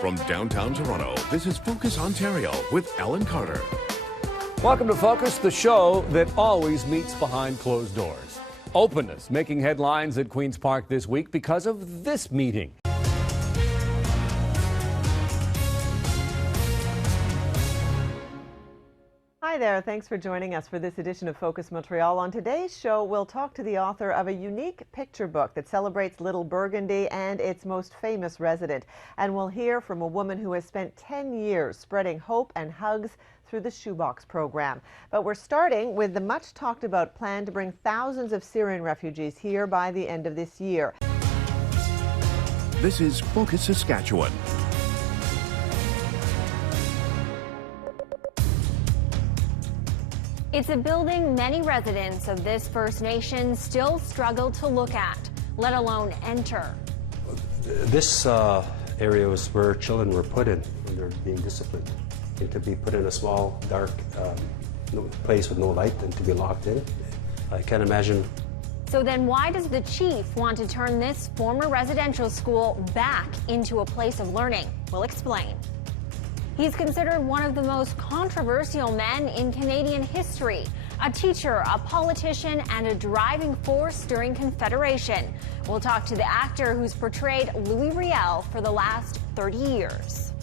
From downtown Toronto, this is Focus Ontario with Alan Carter. Welcome to Focus, the show that always meets behind closed doors. Openness making headlines at Queen's Park this week because of this meeting. Hi there, thanks for joining us for this edition of Focus Montreal. On today's show, we'll talk to the author of a unique picture book that celebrates Little Burgundy and its most famous resident. And we'll hear from a woman who has spent 10 years spreading hope and hugs through the Shoebox program. But we're starting with the much talked about plan to bring thousands of Syrian refugees here by the end of this year. This is Focus Saskatchewan. It's a building many residents of this First Nation still struggle to look at, let alone enter. This area was where children were put in when they're being disciplined. And to be put in a small, dark place with no light and to be locked in, I can't imagine. So then why does the chief want to turn this former residential school back into a place of learning? We'll explain. He's considered one of the most controversial men in Canadian history, a teacher, a politician, and a driving force during Confederation. We'll talk to the actor who's portrayed Louis Riel for the last 30 years.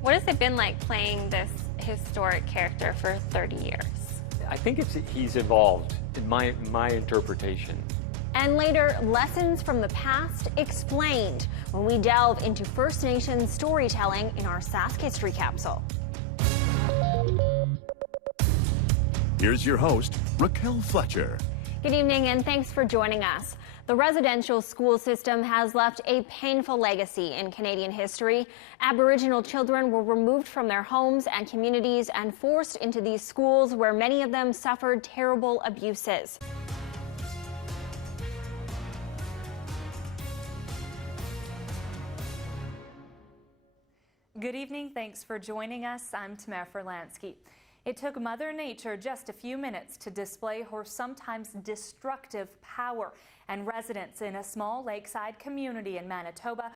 What has it been like playing this historic character for 30 years? I think he's evolved in my interpretation. And later, lessons from the past explained when we delve into First Nations storytelling in our Sask History Capsule. Here's your host, Raquel Fletcher. Good evening and thanks for joining us. The residential school system has left a painful legacy in Canadian history. Aboriginal children were removed from their homes and communities and forced into these schools where many of them suffered terrible abuses. Good evening, thanks for joining us. I'm Tamara Ferlansky. It took Mother Nature just a few minutes to display her sometimes destructive power, and residents in a small lakeside community in Manitoba